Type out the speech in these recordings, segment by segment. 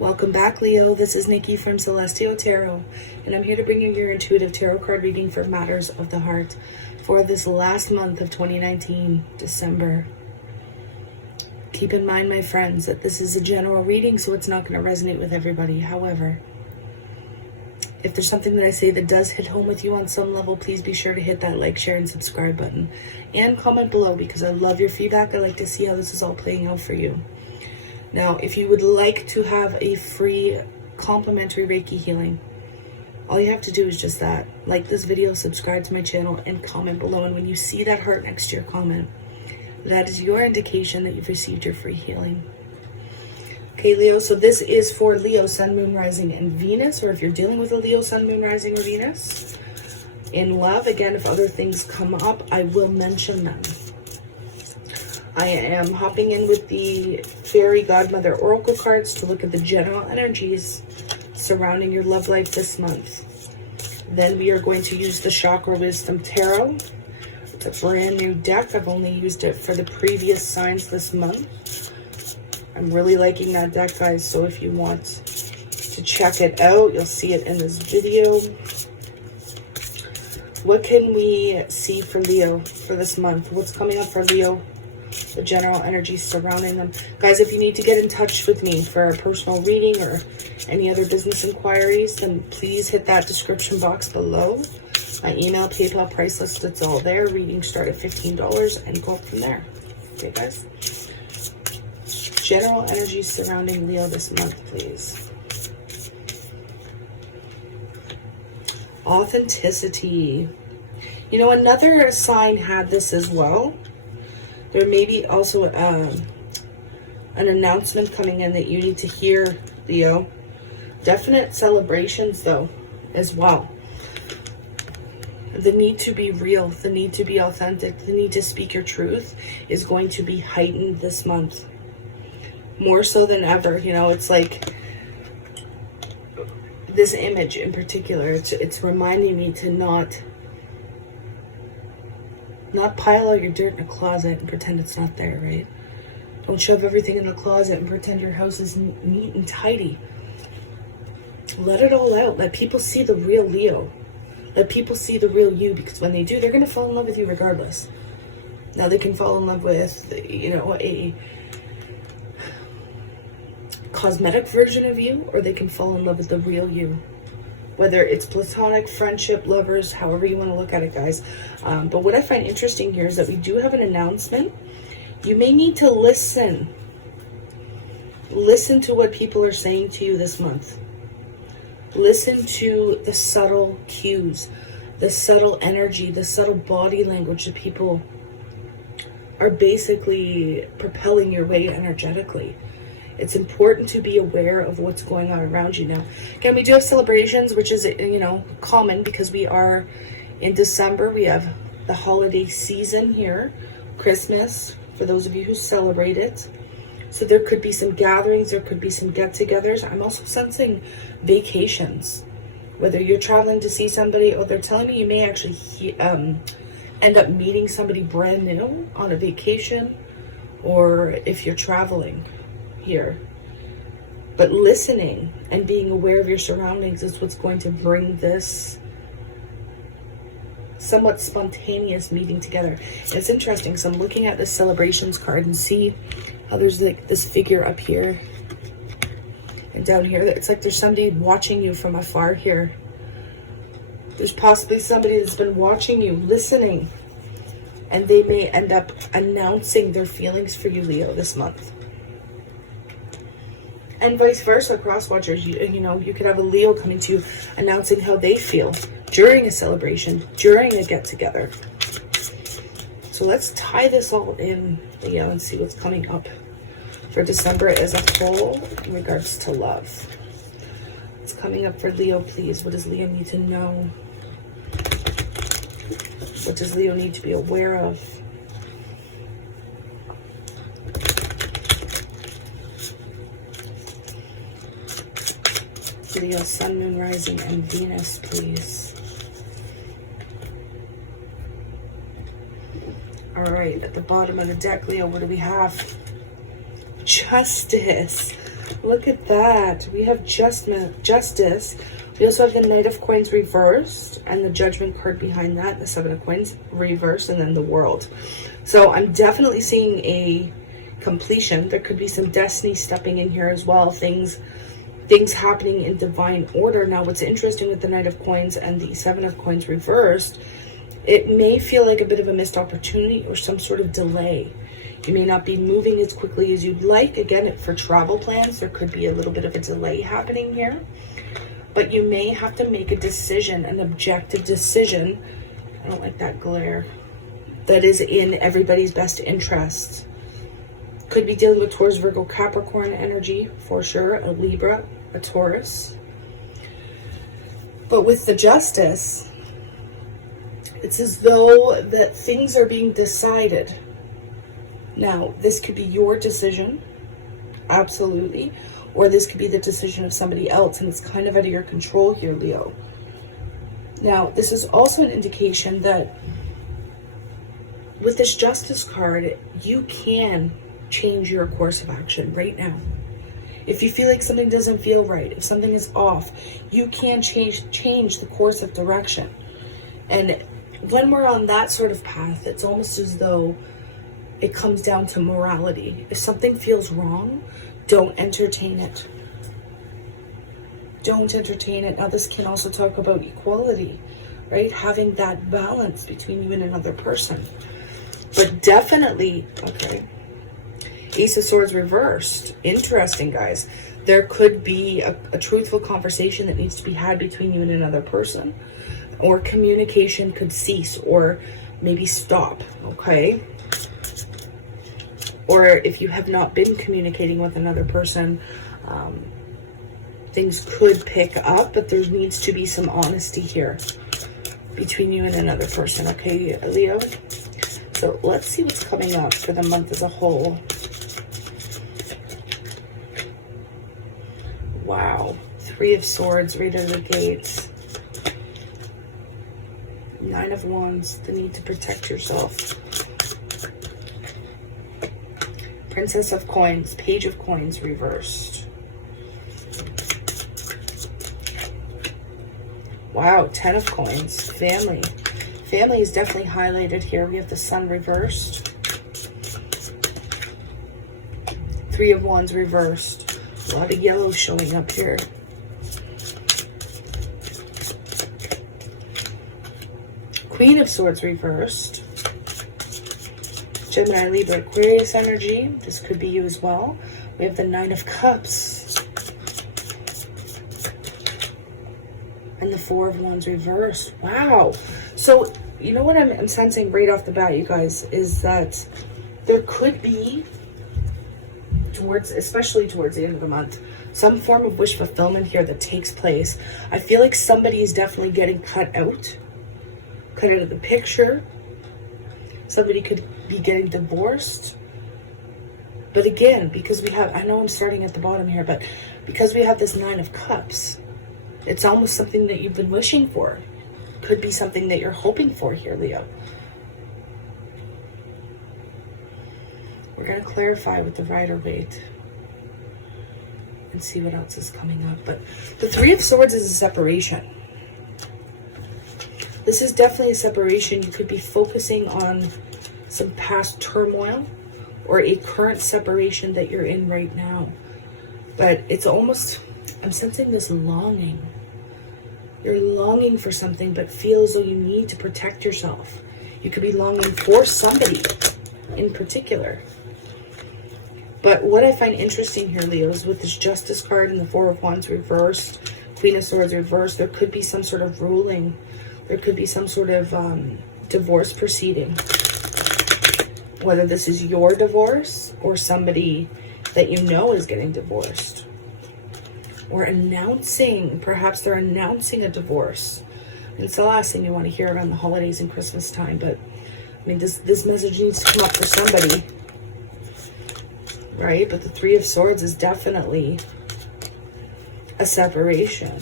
Welcome back, Leo. This is Nikki from Celestial Tarot, and I'm here to bring you your intuitive tarot card reading for matters of the heart for this last month of 2019, December. Keep in mind, my friends, that this is a general reading, so it's not going to resonate with everybody. However, if there's something that I say that does hit home with you on some level, please be sure to hit that like, share, and subscribe button. And comment below, because I love your feedback. I like to see how this is all playing out for you. Now, if you would like to have a free complimentary Reiki healing, all you have to do is just that. Like this video, subscribe to my channel, and comment below. And when you see that heart next to your comment, that is your indication that you've received your free healing. Okay, Leo, so this is for Leo, Sun, Moon, Rising, and Venus, or if you're dealing with a Leo, Sun, Moon, Rising, or Venus. In love, again, if other things come up, I will mention them. I am hopping in with the Fairy Godmother Oracle cards to look at the general energies surrounding your love life this month. Then we are going to use the Chakra Wisdom Tarot. It's a brand new deck. I've only used it for the previous signs this month. I'm really liking that deck, guys, so if you want to check it out, you'll see it in this video. What can we see for Leo for this month? What's coming up for Leo? The general energy surrounding them. Guys, if you need to get in touch with me for a personal reading or any other business inquiries, then please hit that description box below. My email, PayPal, price list, it's all there. Readings start at $15 and go up from there. Okay, guys? General energy surrounding Leo this month, please. Authenticity. You know, another sign had this as well. There may be also an announcement coming in that you need to hear, Leo. Definite celebrations, though, as well. The need to be real, the need to be authentic, the need to speak your truth is going to be heightened this month. More so than ever. You know, it's like this image in particular, it's reminding me to not pile all your dirt in a closet and pretend it's not there, right? Don't shove everything in the closet and pretend your house is neat and tidy. Let it all out. Let people see the real Leo. Let people see the real you, because when they do, they're going to fall in love with you regardless. Now, they can fall in love with, you know, a cosmetic version of you, or they can fall in love with the real you. Whether it's platonic, friendship, lovers, however you want to look at it, guys. But what I find interesting here is that we do have an announcement. You may need to listen. Listen to what people are saying to you this month. Listen to the subtle cues, the subtle energy, the subtle body language that people are basically propelling your way energetically. It's important to be aware of what's going on around you now. Again, we do have celebrations, which is, you know, common because we are in December. We have the holiday season here, Christmas, for those of you who celebrate it. So there could be some gatherings, there could be some get-togethers. I'm also sensing vacations. Whether you're traveling to see somebody, or they're telling me you may actually end up meeting somebody brand new on a vacation, or if you're traveling here. But listening and being aware of your surroundings is what's going to bring this somewhat spontaneous meeting together. And it's interesting, so I'm looking at the celebrations card and see how there's like this figure up here and down here. It's like there's somebody watching you from afar here. There's possibly somebody that's been watching you, listening, and they may end up announcing their feelings for you, Leo, this month. And vice versa, cross watchers, you know, you could have a Leo coming to you announcing how they feel during a celebration, during a get-together. So let's tie this all in, Leo, and see what's coming up for December as a whole in regards to love. What's coming up for Leo, please? What does Leo need to know? What does Leo need to be aware of? Leo, Sun, Moon, Rising, and Venus, please. All right, at the bottom of the deck, Leo, what do we have? Justice. Look at that. We have justice. We also have the Knight of Coins reversed and the Judgment card behind that, the Seven of Coins reversed, and then the World. So I'm definitely seeing a completion. There could be some destiny stepping in here as well. Things happening in divine order. Now, what's interesting with the Knight of Coins and the Seven of Coins reversed, it may feel like a bit of a missed opportunity or some sort of delay. You may not be moving as quickly as you'd like. Again, for travel plans, there could be a little bit of a delay happening here. But you may have to make a decision, an objective decision. I don't like that glare. That is in everybody's best interest. Could be dealing with Taurus, Virgo, Capricorn energy for sure. A Libra, a Taurus. But with the Justice, it's as though that things are being decided. Now, this could be your decision, absolutely, or this could be the decision of somebody else, and it's kind of out of your control here, Leo. Now, this is also an indication that with this Justice card, you can change your course of action right now. If you feel like something doesn't feel right, if something is off, you can change the course of direction. And when we're on that sort of path, it's almost as though it comes down to morality. If something feels wrong, don't entertain it. Don't entertain it. Now, this can also talk about equality, right? Having that balance between you and another person. But definitely, okay, Ace of Swords reversed. Interesting, guys. There could be a truthful conversation that needs to be had between you and another person. Or communication could cease or maybe stop, okay? Or if you have not been communicating with another person, things could pick up, but there needs to be some honesty here between you and another person, okay, Leo? So let's see what's coming up for the month as a whole. Wow. Three of Swords right out of the gates. Nine of Wands, the need to protect yourself. Princess of Coins, Page of Coins reversed. Wow, Ten of Coins, family. Family is definitely highlighted here. We have the Sun reversed. Three of Wands reversed. A lot of yellow showing up here. Queen of Swords reversed. Gemini, Libra, Aquarius energy. This could be you as well. We have the Nine of Cups. And the Four of Wands reversed. Wow. So, you know what I'm sensing right off the bat, you guys, is that there could be, especially towards the end of the month, some form of wish fulfillment here that takes place. I feel like somebody is definitely getting cut out of the picture. Somebody could be getting divorced. But again, because we have, I know I'm starting at the bottom here, but because we have this Nine of Cups, it's almost something that you've been wishing for. Could be something that you're hoping for here, Leo. We're going to clarify with the Rider-Waite and see what else is coming up. But the Three of Swords is a separation. This is definitely a separation. You could be focusing on some past turmoil or a current separation that you're in right now. But it's almost, I'm sensing this longing. You're longing for something, but feel as though you need to protect yourself. You could be longing for somebody in particular. But what I find interesting here, Leo, is with this Justice card and the Four of Wands reversed, Queen of Swords reversed, there could be some sort of ruling. There could be some sort of divorce proceeding. Whether this is your divorce or somebody that you know is getting divorced. Or announcing, perhaps they're announcing a divorce. And it's the last thing you want to hear around the holidays and Christmas time. But, I mean, this message needs to come up for somebody. Right? But the Three of Swords is definitely a separation.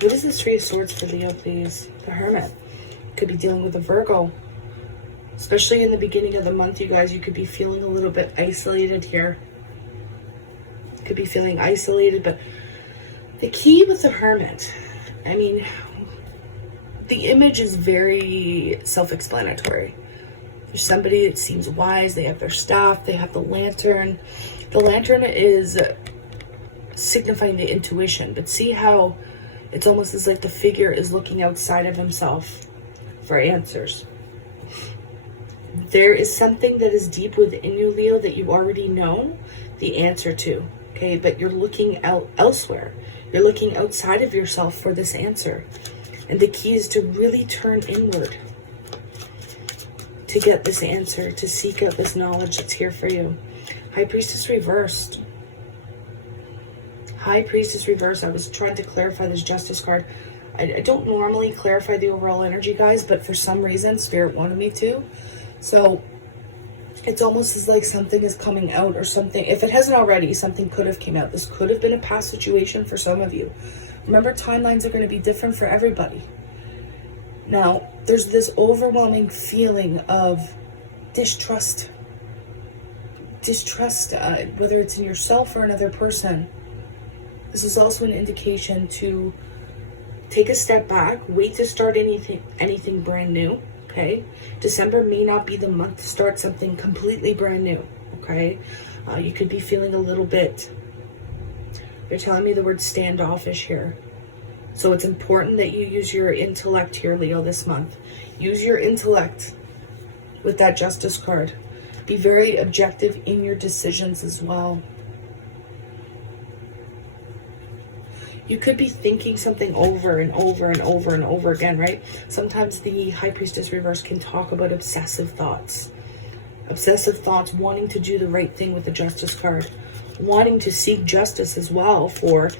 What is this Three of Swords for Leo, please? The Hermit. Could be dealing with a Virgo. Especially in the beginning of the month, you guys, you could be feeling a little bit isolated here. could be feeling isolated, but the key with the Hermit, I mean, the image is very self-explanatory. There's somebody that seems wise. They have their staff. They have the lantern. The lantern is signifying the intuition, but see how it's almost as like the figure is looking outside of himself for answers. There is something that is deep within you, Leo, that you already know the answer to, okay? But you're looking out elsewhere. You're looking outside of yourself for this answer. And the key is to really turn inward to get this answer, to seek out this knowledge that's here for you. High Priestess reversed. High Priestess reversed. I was trying to clarify this Justice card. I don't normally clarify the overall energy, guys, but for some reason, Spirit wanted me to. So it's almost as like something is coming out or something. If it hasn't already, something could have came out. This could have been a past situation for some of you. Remember, timelines are going to be different for everybody. Now, there's this overwhelming feeling of distrust. Whether it's in yourself or another person. This is also an indication to take a step back, wait to start anything brand new, okay? December may not be the month to start something completely brand new, okay? You could be feeling a little bit, they're telling me the word standoffish here. So it's important that you use your intellect here, Leo, this month. Use your intellect with that Justice card. Be very objective in your decisions as well. You could be thinking something over and over and over and over again, right? Sometimes the High Priestess reverse can talk about obsessive thoughts. Obsessive thoughts, wanting to do the right thing with the Justice card. Wanting to seek justice as well for,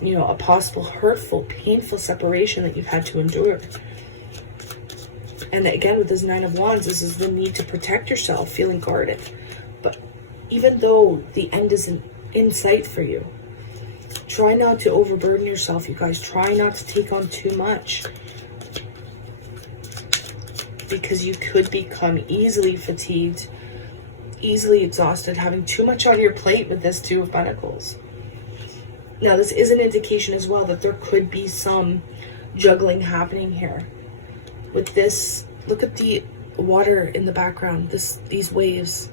you know, a possible hurtful, painful separation that you've had to endure. And again, with this Nine of Wands, this is the need to protect yourself, feeling guarded. But even though the end isn't in sight for you, try not to overburden yourself, you guys. Try not to take on too much, because you could become easily fatigued, easily exhausted, having too much on your plate with this Two of Pentacles. Now, this is an indication as well that there could be some juggling happening here. With this, look at the water in the background, these waves.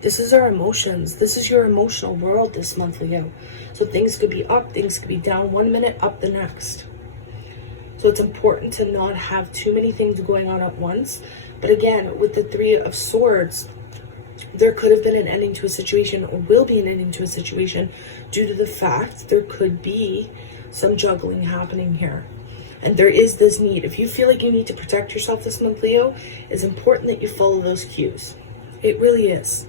This is our emotions. This is your emotional world this month, Leo. So things could be up, things could be down, 1 minute, up the next. So it's important to not have too many things going on at once. But again, with the Three of Swords, there could have been an ending to a situation, or will be an ending to a situation, due to the fact there could be some juggling happening here. And there is this need. If you feel like you need to protect yourself this month, Leo, it's important that you follow those cues. It really is.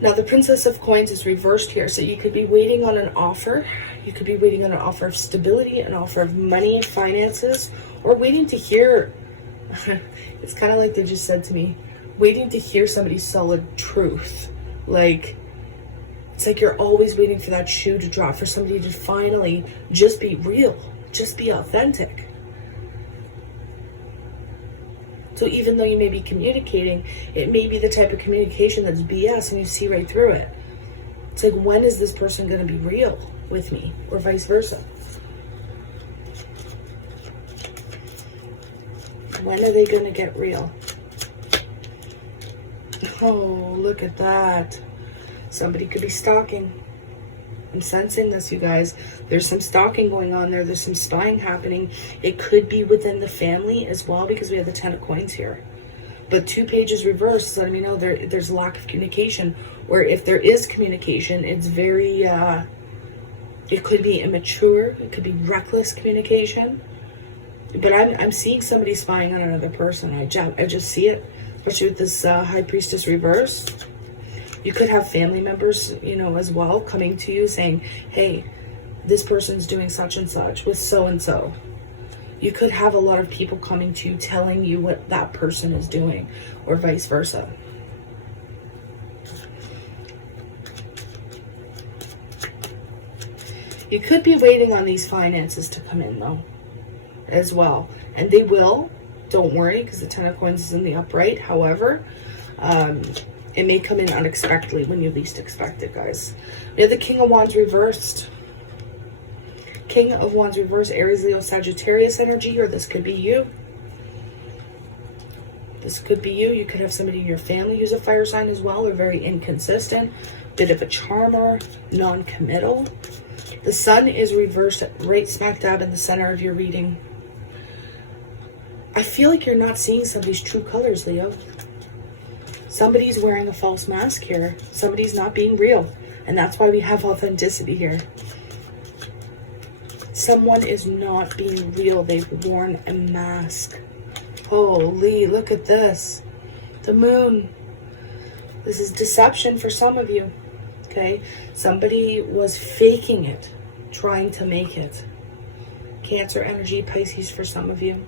Now, the Princess of Coins is reversed here. So you could be waiting on an offer. You could be waiting on an offer of stability, an offer of money and finances, or waiting to hear, it's kind of like they just said to me, waiting to hear somebody's solid truth. Like, it's like you're always waiting for that shoe to drop, for somebody to finally just be real, just be authentic. So even though you may be communicating, it may be the type of communication that's BS and you see right through it. It's like, when is this person going to be real with me, or vice versa? When are they going to get real? Oh, look at that. Somebody could be stalking. I'm sensing this, you guys. There's some stalking going on there. There's some spying happening. It could be within the family as well, because we have the Ten of Coins here. But 2 pages reversed, letting me know there's a lack of communication. Or if there is communication, it's very, it could be immature. It could be reckless communication. But I'm seeing somebody spying on another person. I just see it, especially with this High Priestess reverse. You could have family members, you know, as well, coming to you saying, hey, this person's doing such and such with so-and-so. You could have a lot of people coming to you telling you what that person is doing, or vice versa. You could be waiting on these finances to come in, though, as well. And they will. Don't worry, because the Ten of Coins is in the upright. However, It may come in unexpectedly when you least expect it, guys. We have the King of Wands reversed. King of Wands reversed, Aries, Leo, Sagittarius energy, or this could be you. This could be you. You could have somebody in your family who's a fire sign as well, or very inconsistent, bit of a charmer, non-committal. The sun is reversed right smack dab in the center of your reading. I feel like you're not seeing somebody's true colors, Leo. Somebody's wearing a false mask here. Somebody's not being real. And that's why we have authenticity here. Someone is not being real. They've worn a mask. Holy, look at this. The moon. This is deception for some of you. Okay? Somebody was faking it, trying to make it. Cancer energy, Pisces for some of you.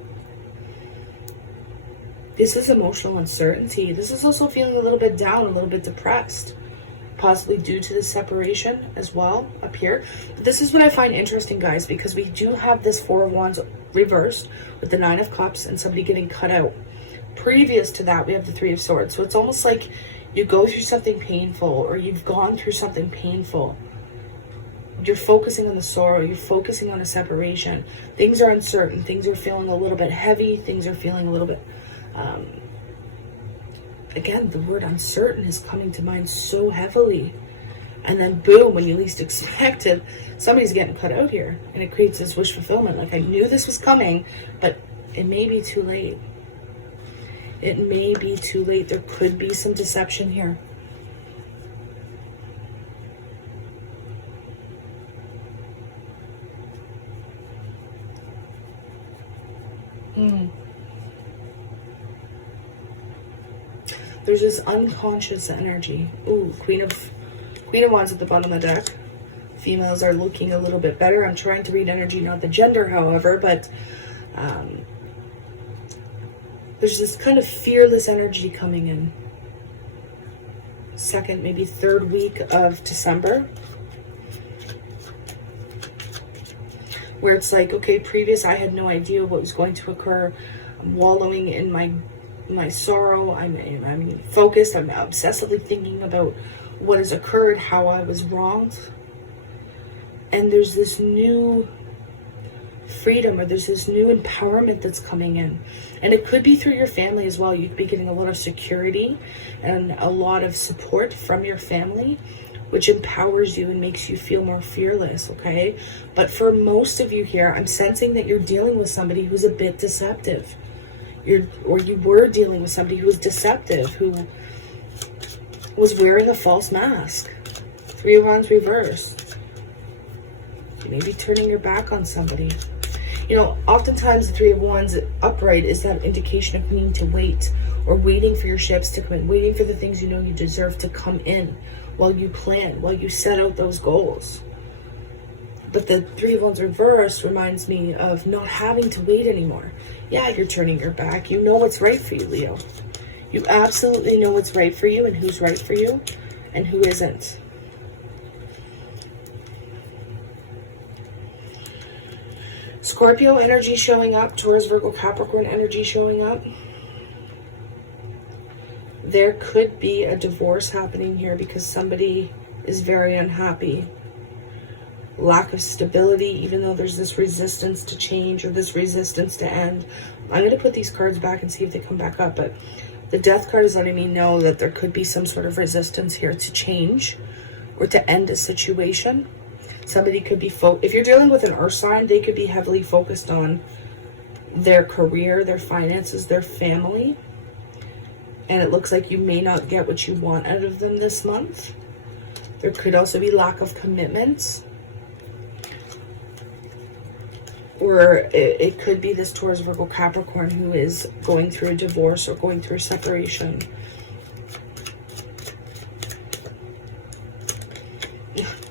This is emotional uncertainty. This is also feeling a little bit down, a little bit depressed. Possibly due to the separation as well up here. But this is what I find interesting, guys, because we do have this Four of Wands reversed with the Nine of Cups and somebody getting cut out. Previous to that, we have the Three of Swords. So it's almost like you go through something painful, or you've gone through something painful. You're focusing on the sorrow. You're focusing on a separation. Things are uncertain. Things are feeling a little bit heavy. Things are feeling a little bit... again, the word uncertain is coming to mind so heavily. And then boom, when you least expect it, somebody's getting cut out here. And it creates this wish fulfillment. Like, I knew this was coming, but it may be too late. It may be too late. There could be some deception here. There's this unconscious energy. Ooh, Queen of Wands at the bottom of the deck. Females are looking a little bit better. I'm trying to read energy, not the gender, however, but there's this kind of fearless energy coming in. Second, maybe third week of December. Where it's like, okay, previous, I had no idea what was going to occur. I'm wallowing in my sorrow. I'm focused. I'm obsessively thinking about what has occurred, how I was wronged. And there's this new freedom, or there's this new empowerment that's coming in. And it could be through your family as well. You could be getting a lot of security and a lot of support from your family, which empowers you and makes you feel more fearless, okay? But for most of you here, I'm sensing that you're dealing with somebody who's a bit deceptive. You were dealing with somebody who was deceptive, who was wearing a false mask. Three of Wands reversed. You may be turning your back on somebody. You know, oftentimes the Three of Wands upright is that indication of needing to wait, or waiting for your ships to come in, waiting for the things you know you deserve to come in while you plan, while you set out those goals. But the Three of Wands reversed reminds me of not having to wait anymore. Yeah, you're turning your back. You know what's right for you, Leo. You absolutely know what's right for you and who's right for you and who isn't. Scorpio energy showing up. Taurus, Virgo, Capricorn energy showing up. There could be a divorce happening here because somebody is very unhappy. Lack of stability, even though there's this resistance to change or this resistance to end. I'm going to put these cards back and see if they come back up, but the Death card is letting me know that there could be some sort of resistance here to change or to end a situation. Somebody could be, if you're dealing with an earth sign, they could be heavily focused on their career, their finances, their family. And it looks like you may not get what you want out of them this month. There could also be lack of commitment. Or it could be this Taurus, Virgo, Capricorn who is going through a divorce or going through a separation.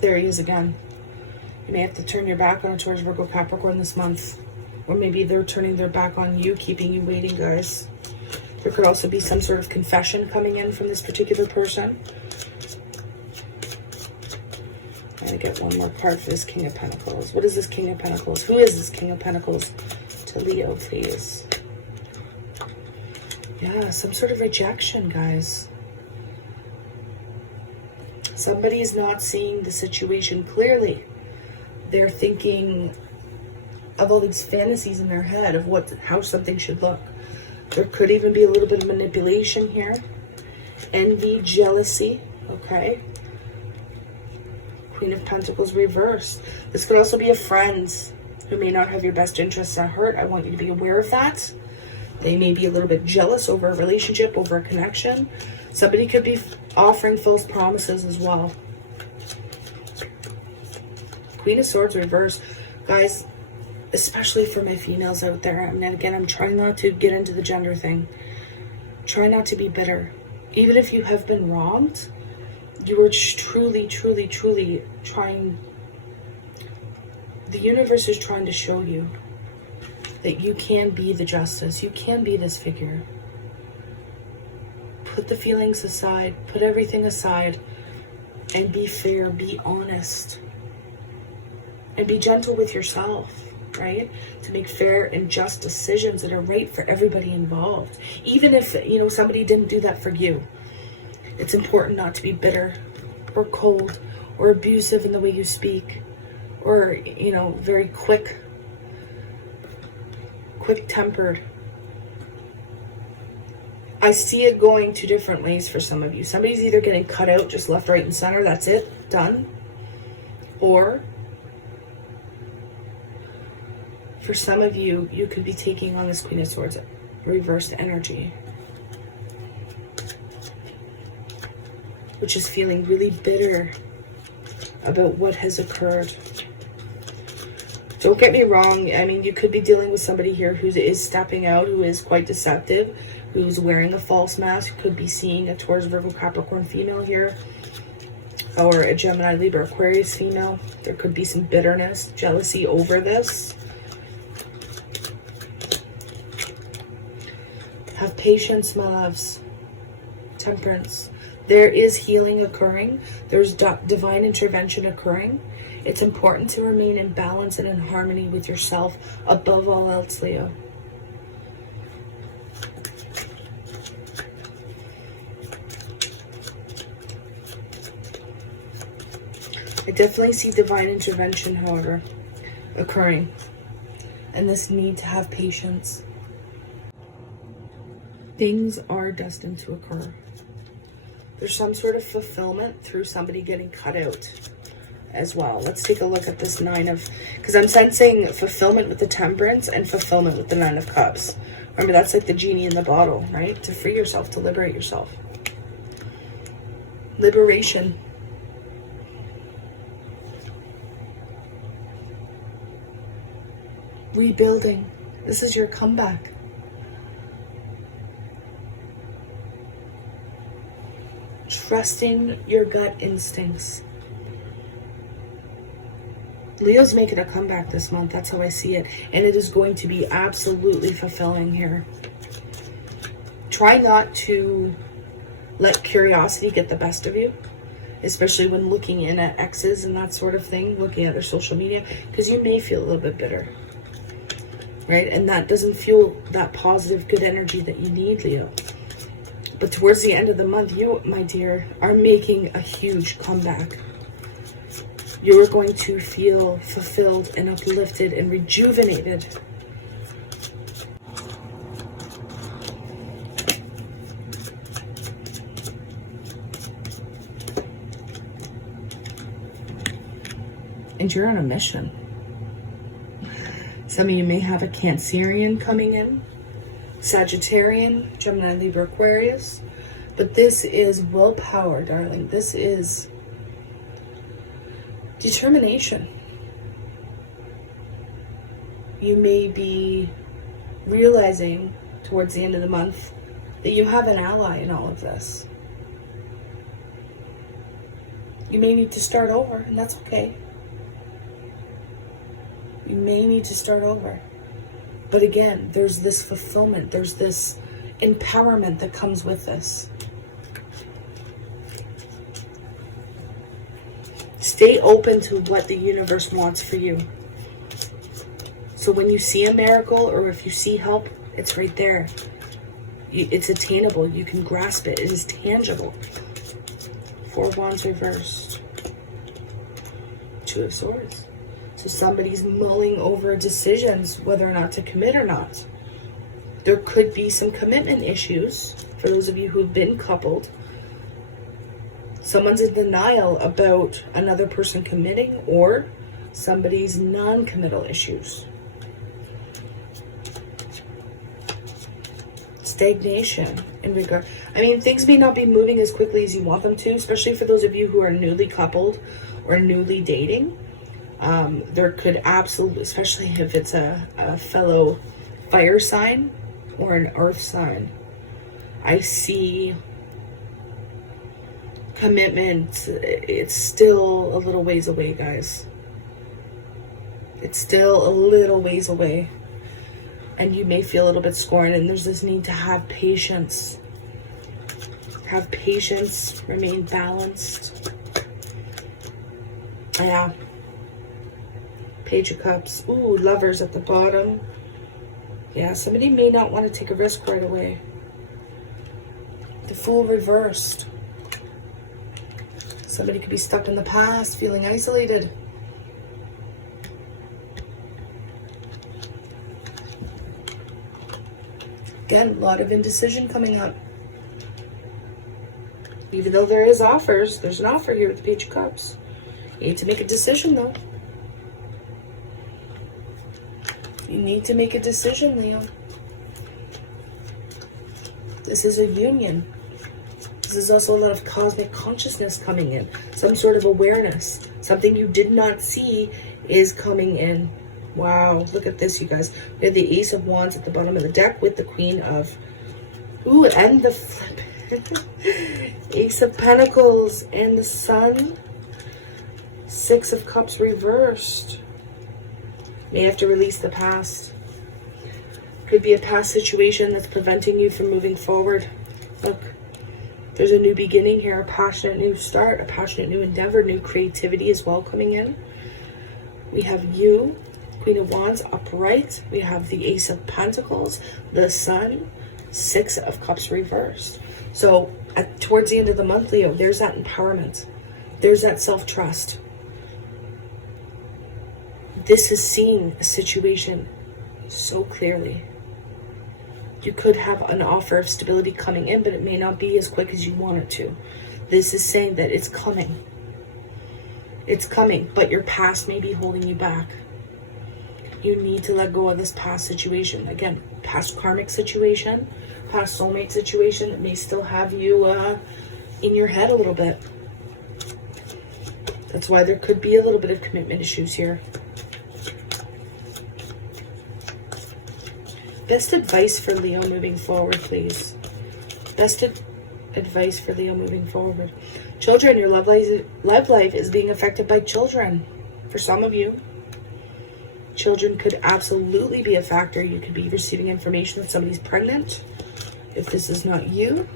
There he is again. You may have to turn your back on a Taurus, Virgo, Capricorn this month. Or maybe they're turning their back on you, keeping you waiting, guys. There could also be some sort of confession coming in from this particular person. I'm going to get one more card for this King of Pentacles. What is this King of Pentacles? Who is this King of Pentacles to Leo, please? Yeah, some sort of rejection, guys. Somebody is not seeing the situation clearly. They're thinking of all these fantasies in their head of how something should look. There could even be a little bit of manipulation here. Envy, jealousy, okay? Queen of Pentacles reversed. This could also be a friend who may not have your best interests at heart. I want you to be aware of that. They may be a little bit jealous over a relationship, over a connection. Somebody could be offering false promises as well. Queen of Swords reversed. Guys, especially for my females out there, and again, I'm trying not to get into the gender thing. Try not to be bitter. Even if you have been wronged, you are truly, truly, truly trying. The universe is trying to show you that you can be the justice. You can be this figure. Put the feelings aside. Put everything aside. And be fair. Be honest. And be gentle with yourself, right? To make fair and just decisions that are right for everybody involved. Even if, somebody didn't do that for you. It's important not to be bitter or cold or abusive in the way you speak. Or, very quick-tempered. I see it going two different ways for some of you. Somebody's either getting cut out, just left, right, and center. That's it. Done. Or for some of you, you could be taking on this Queen of Swords reversed energy, which is feeling really bitter about what has occurred. Don't get me wrong. I mean, you could be dealing with somebody here who is stepping out, who is quite deceptive, who's wearing a false mask. Could be seeing a Taurus, Virgo, Capricorn female here, or a Gemini, Libra, Aquarius female. There could be some bitterness, jealousy over this. Have patience, my loves. Temperance. There is healing occurring. There's divine intervention occurring. It's important to remain in balance and in harmony with yourself above all else, Leo. I definitely see divine intervention, however, occurring. And this need to have patience. Things are destined to occur. There's some sort of fulfillment through somebody getting cut out as well. Let's take a look at this because I'm sensing fulfillment with the Temperance and fulfillment with the Nine of Cups. Remember, that's like the genie in the bottle, right? To free yourself, to liberate yourself. Liberation. Rebuilding. This is your comeback. Trusting your gut instincts. Leo's making a comeback this month. That's how I see it. And it is going to be absolutely fulfilling here. Try not to let curiosity get the best of you, especially when looking in at exes and that sort of thing, looking at their social media, because you may feel a little bit bitter, right? And that doesn't fuel that positive, good energy that you need, Leo. But towards the end of the month, you, my dear, are making a huge comeback. You are going to feel fulfilled and uplifted and rejuvenated. And you're on a mission. Some of you may have a Cancerian coming in. Sagittarian, Gemini, Libra, Aquarius. But this is willpower, darling. This is determination. You may be realizing towards the end of the month that you have an ally in all of this. You may need to start over, and that's okay. You may need to start over. But again, there's this fulfillment, there's this empowerment that comes with this. Stay open to what the universe wants for you. So when you see a miracle or if you see help, it's right there. It's attainable. You can grasp it. It is tangible. Four of Wands reversed. Two of Swords. So somebody's mulling over decisions, whether or not to commit or not. There could be some commitment issues for those of you who've been coupled. Someone's in denial about another person committing, or somebody's non-committal issues. Stagnation in regard. I mean, things may not be moving as quickly as you want them to, especially for those of you who are newly coupled or newly dating. There could absolutely, especially if it's a fellow fire sign or an earth sign, I see commitment. It's still a little ways away, guys. It's still a little ways away. And you may feel a little bit scorned, and there's this need to have patience. Have patience, remain balanced. Yeah. Page of Cups. Ooh, Lovers at the bottom. Yeah, somebody may not want to take a risk right away. The Fool reversed. Somebody could be stuck in the past, feeling isolated. Again, a lot of indecision coming up. Even though there is offers, there's an offer here with the Page of Cups. You need to make a decision, though. You need to make a decision, Leo. This is a union. This is also a lot of cosmic consciousness coming in. Some sort of awareness. Something you did not see is coming in. Wow, look at this, you guys. We have the Ace of Wands at the bottom of the deck with the Queen of... Ooh, and the flip. Ace of Pentacles and the Sun. Six of Cups reversed. May have to release the past. Could be a past situation that's preventing you from moving forward. Look, there's a new beginning here, a passionate new start, a passionate new endeavor, new creativity as well coming in. We have you, Queen of Wands, upright. We have the Ace of Pentacles, the Sun, Six of Cups reversed. So towards the end of the month, Leo, there's that empowerment. There's that self-trust. This is seeing a situation so clearly. You could have an offer of stability coming in, but it may not be as quick as you want it to. This is saying that it's coming. It's coming, but your past may be holding you back. You need to let go of this past situation. Again, past karmic situation, past soulmate situation. It may still have you in your head a little bit. That's why there could be a little bit of commitment issues here. Best advice for Leo moving forward, please. Best advice for Leo moving forward. Children, your love life is being affected by children. For some of you, children could absolutely be a factor. You could be receiving information that somebody's pregnant. If this is not you,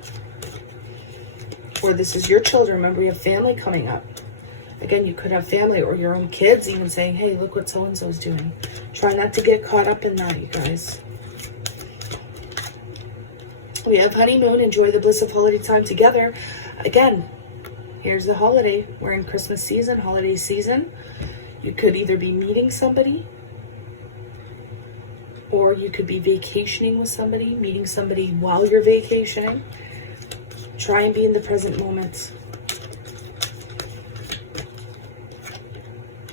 or this is your children, remember you have family coming up. Again, you could have family or your own kids even saying, hey, look what so-and-so is doing. Try not to get caught up in that, you guys. We have honeymoon, enjoy the bliss of holiday time together. Again, here's the holiday. We're in Christmas season, holiday season. You could either be meeting somebody, or you could be vacationing with somebody, meeting somebody while you're vacationing. Try and be in the present moment.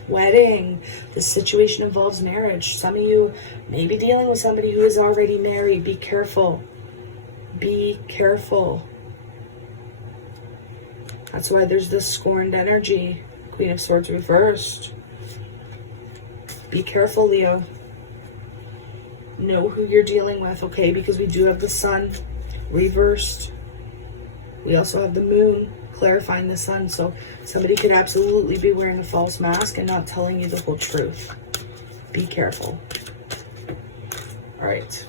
Wedding. This situation involves marriage. Some of you may be dealing with somebody who is already married. Be careful. Be careful. That's why there's this scorned energy. Queen of Swords reversed. Be careful, Leo. Know who you're dealing with, okay? Because we do have the Sun reversed. We also have the Moon clarifying the Sun. So somebody could absolutely be wearing a false mask and not telling you the whole truth. Be careful. All right.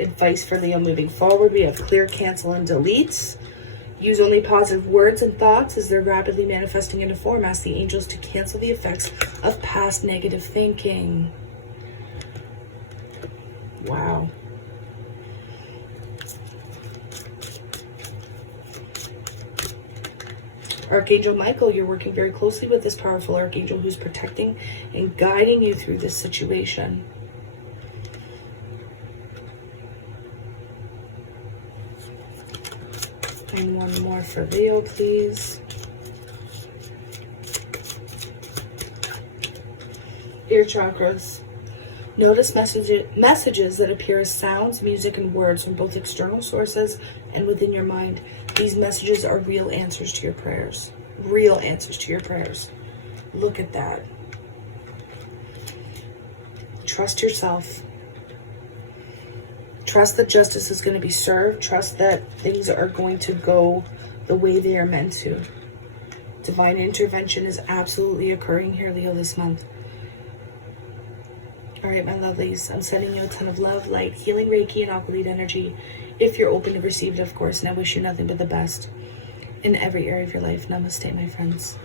Advice for Leo moving forward. We have clear, cancel, and delete. Use only positive words and thoughts as they're rapidly manifesting into form. Ask the angels to cancel the effects of past negative thinking. Wow. Archangel Michael, you're working very closely with this powerful archangel who's protecting and guiding you through this situation. And one more for Leo, please. Ear chakras. Notice messages that appear as sounds, music, and words from both external sources and within your mind. These messages are real answers to your prayers. Real answers to your prayers. Look at that. Trust yourself. Trust that justice is going to be served. Trust that things are going to go the way they are meant to. Divine intervention is absolutely occurring here, Leo, this month. All right, my lovelies, I'm sending you a ton of love, light, healing, Reiki, and aqua lead energy. If you're open to receive it, of course, and I wish you nothing but the best in every area of your life. Namaste, my friends.